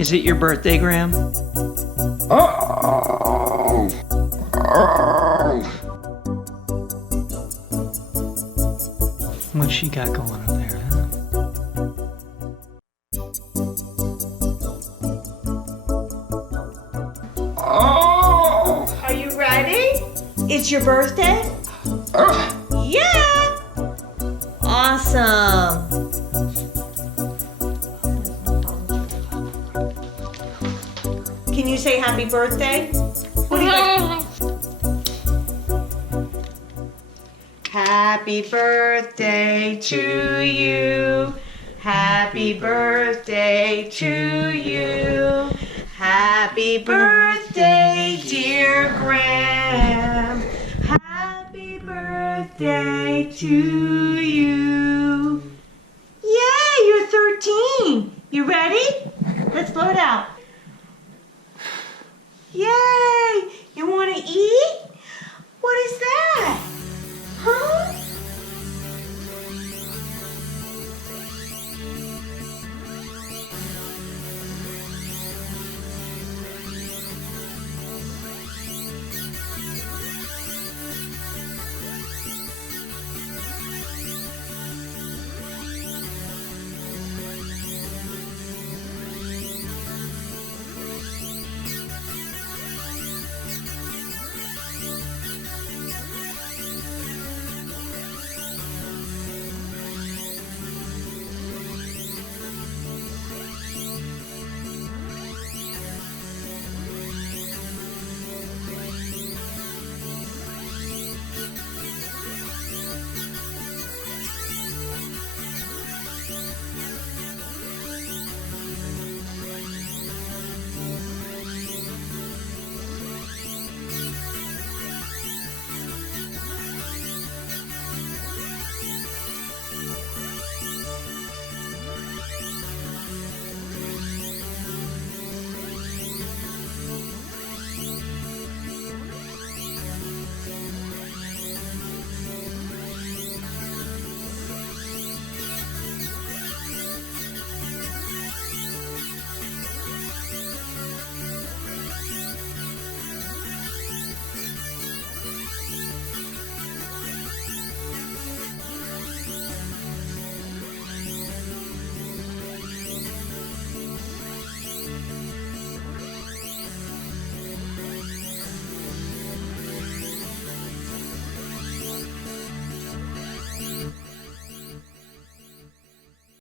Is it your birthday, Graham? What's she got going on there, huh? Are you ready? It's your birthday? Yeah! Awesome! Can you say happy birthday? What do you like? Happy birthday to you. Happy birthday to you. Happy birthday, dear Graham. Happy birthday to you. Yay, you're 13. You ready? Let's blow it out.